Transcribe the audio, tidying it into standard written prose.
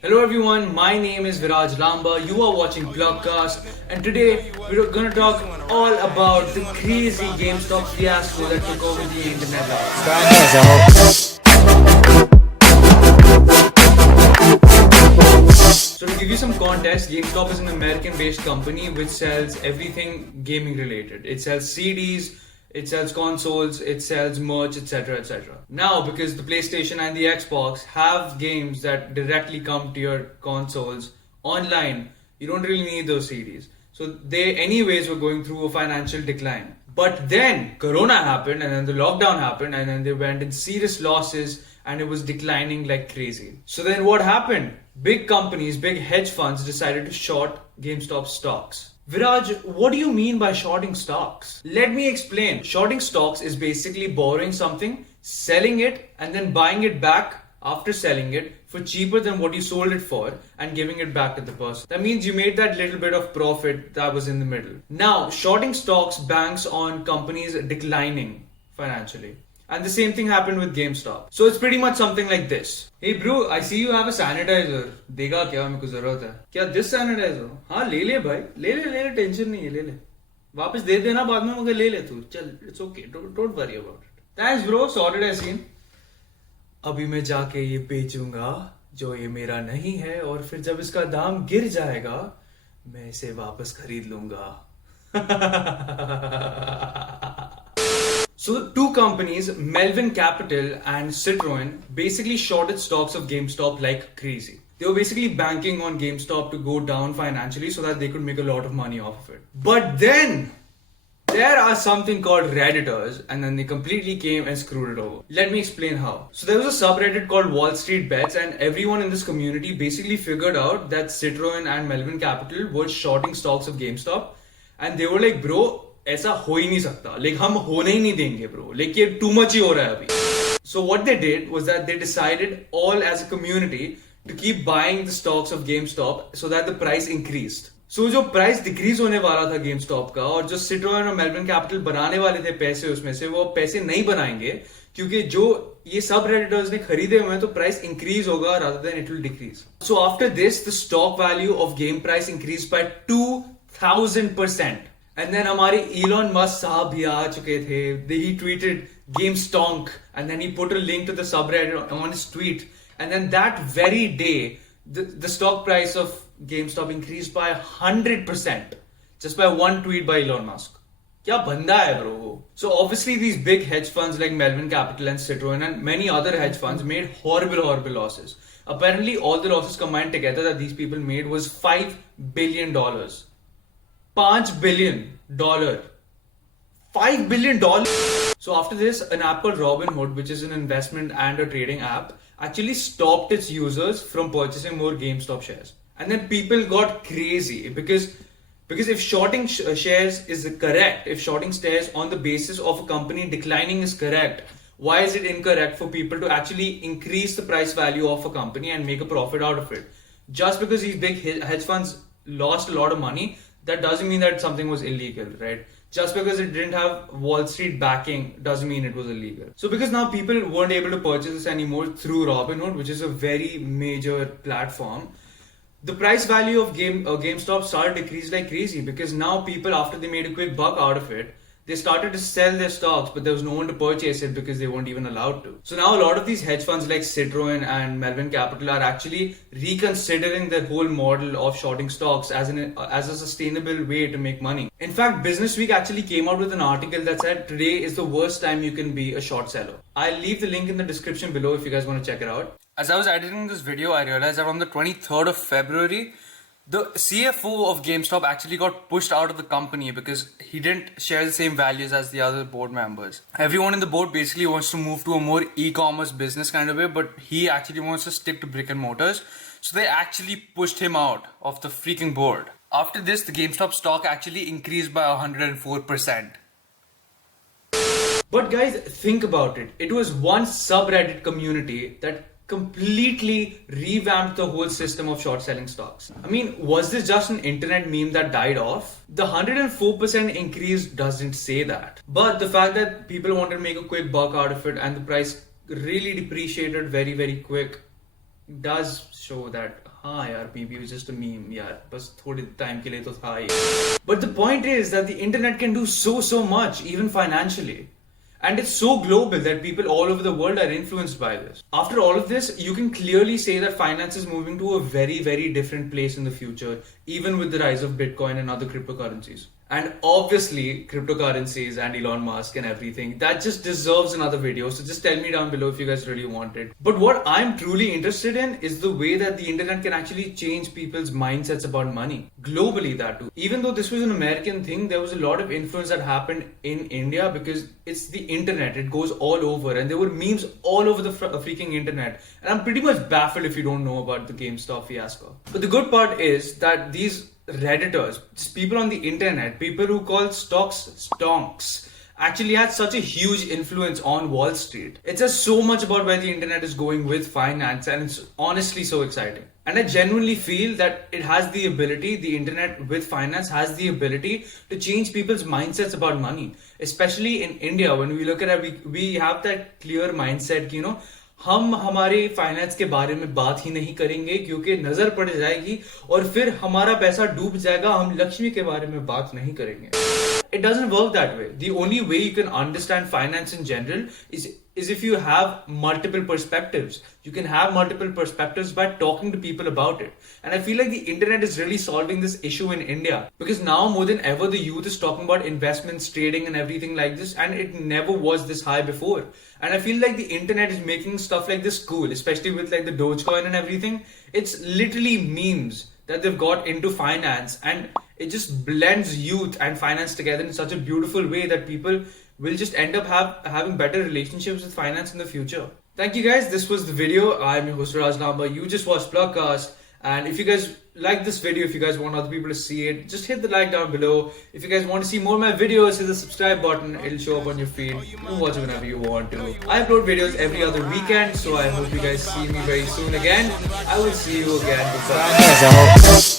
Hello everyone, my name is Viraj Lamba, you are watching PlugCast, and today we're going to talk all about the crazy GameStop fiasco that took over the internet. So to give you some context, GameStop is an American-based company which sells everything gaming related. It sells CDs, it sells consoles, it sells merch, etc. etc. Now, because the PlayStation and the Xbox have games that directly come to your consoles online, you don't really need those CDs. So they anyways were going through a financial decline. But then Corona happened and then the lockdown happened and then they went in serious losses and it was declining like crazy. So then what happened? Big companies, big hedge funds decided to short GameStop stocks. Viraj, what do you mean by shorting stocks? Let me explain. Shorting stocks is basically borrowing something, selling it, and then buying it back after selling it for cheaper than what you sold it for and giving it back to the person. That means you made that little bit of profit that was in the middle. Now, shorting stocks banks on companies declining financially. And the same thing happened with GameStop. So it's pretty much something like this. Hey bro, I see you have a sanitizer. देखा क्या मेरे को जरूरत है? क्या this sanitizer? हाँ ले ले भाई, ले ले टेंशन नहीं है ले ले. वापस दे देना बाद में मगर ले ले तू. चल, it's okay. Don't worry about it. Thanks bro, sorted I seen. अभी मैं जाके ये बेचूंगा जो ये मेरा नहीं है और फिर जब इसका दाम गिर जाएगा मैं इसे वापस खरीद लूंगा. So two companies, Melvin Capital and Citroen, basically shorted stocks of GameStop like crazy. They were basically banking on GameStop to go down financially so that they could make a lot of money off of it. But then there are something called Redditors and then they completely came and screwed it over. Let me explain how. So there was a subreddit called Wall Street Bets and everyone in this community basically figured out that Citroen and Melvin Capital were shorting stocks of GameStop and they were like, bro, ऐसा हो ही नहीं सकता, like हम होने ही नहीं देंगे bro, like ये too much ही हो रहा है अभी. So what they did was that they decided all as a community to keep buying the stocks of GameStop so that the price increased. So जो price decrease होने वाला था GameStop का और जो Citroen और Melvin Capital बनाने वाले थे पैसे उसमें से वो पैसे नहीं बनाएंगे क्योंकि जो ये सब redditors ने खरीदे हुए हैं तो price increase होगा rather than it will decrease. So after this the stock value of game price increased by 2000%. And then हमारे Elon Musk साहब भी आ चुके थे. He tweeted GameStonk and then he put a link to the subreddit on his tweet. And then that very day, the stock price of GameStop increased by 100% just by one tweet by Elon Musk. क्या बंदा है bro वो? So obviously these big hedge funds like Melvin Capital and Citroen and many other hedge funds made horrible losses. Apparently all the losses combined together that these people made was $5 billion. $5 billion. $5 billion. So after this, an app called Robinhood, which is an investment and a trading app, actually stopped its users from purchasing more GameStop shares. And then people got crazy because if shorting shares is correct, if shorting shares on the basis of a company declining is correct, why is it incorrect for people to actually increase the price value of a company and make a profit out of it? Just because these big hedge funds lost a lot of money, that doesn't mean that something was illegal, right? Just because it didn't have Wall Street backing doesn't mean it was illegal. So because now people weren't able to purchase this anymore through Robinhood, which is a very major platform, the price value of GameStop started to decrease like crazy because now people, after they made a quick buck out of it, they started to sell their stocks, but there was no one to purchase it because they weren't even allowed to. So now a lot of these hedge funds like Citroen and Melvin Capital are actually reconsidering their whole model of shorting stocks as a sustainable way to make money. In fact, Business Week actually came out with an article that said today is the worst time you can be a short seller. I'll leave the link in the description below if you guys want to check it out. As I was editing this video, I realized that on the 23rd of February, the CFO of GameStop actually got pushed out of the company because he didn't share the same values as the other board members. Everyone in the board basically wants to move to a more e-commerce business kind of way, but he actually wants to stick to brick and mortars. So they actually pushed him out of the freaking board. After this, the GameStop stock actually increased by 104%. But guys, think about it. It was one subreddit community that completely revamped the whole system of short selling stocks. I mean, was this just an internet meme that died off? The 104% increase doesn't say that. But the fact that people wanted to make a quick buck out of it and the price really depreciated very, very quick does show that हाँ यार maybe it was just a meme यार बस थोड़े time के लिए तो था ही. But the point is that the internet can do so much even financially. And it's so global that people all over the world are influenced by this. After all of this, you can clearly say that finance is moving to a very different place in the future, even with the rise of Bitcoin and other cryptocurrencies. And obviously, cryptocurrencies and Elon Musk and everything, that just deserves another video. So just tell me down below if you guys really want it. But what I'm truly interested in is the way that the internet can actually change people's mindsets about money. Globally, that too. Even though this was an American thing, there was a lot of influence that happened in India because it's the internet. It goes all over. And there were memes all over the freaking internet. And I'm pretty much baffled if you don't know about the GameStop fiasco. But the good part is that these Redditors, just people on the internet, people who call stocks stonks, actually had such a huge influence on Wall Street. It says so much about where the internet is going with finance, and it's honestly so exciting. And I genuinely feel that it has the ability, the internet with finance has the ability to change people's mindsets about money. Especially in India, when we look at it, we have that clear mindset, you know, हम हमारे finance के बारे में बात ही नहीं करेंगे क्योंकि नजर पड़ जाएगी और फिर हमारा पैसा डूब जाएगा. हम लक्ष्मी के बारे में बात नहीं करेंगे. It doesn't work that way. The only way you can understand finance in general is if you have multiple perspectives. You can have multiple perspectives by talking to people about it. And I feel like the internet is really solving this issue in India because now more than ever the youth is talking about investments, trading and everything like this, and it never was this high before. And I feel like the internet is making stuff like this cool, especially with like the Dogecoin and everything. It's literally memes that they've got into finance, and it just blends youth and finance together in such a beautiful way that people will just end up having better relationships with finance in the future. Thank you guys. This was the video. I'm your host Raj Lamba. You just watched PlugCast. And if you guys like this video, if you guys want other people to see it, just hit the like down below. If you guys want to see more of my videos, hit the subscribe button. It'll show up on your feed. You can watch it whenever you want to. I upload videos every other weekend, so I hope you guys see me very soon again. I will see you again. Goodbye.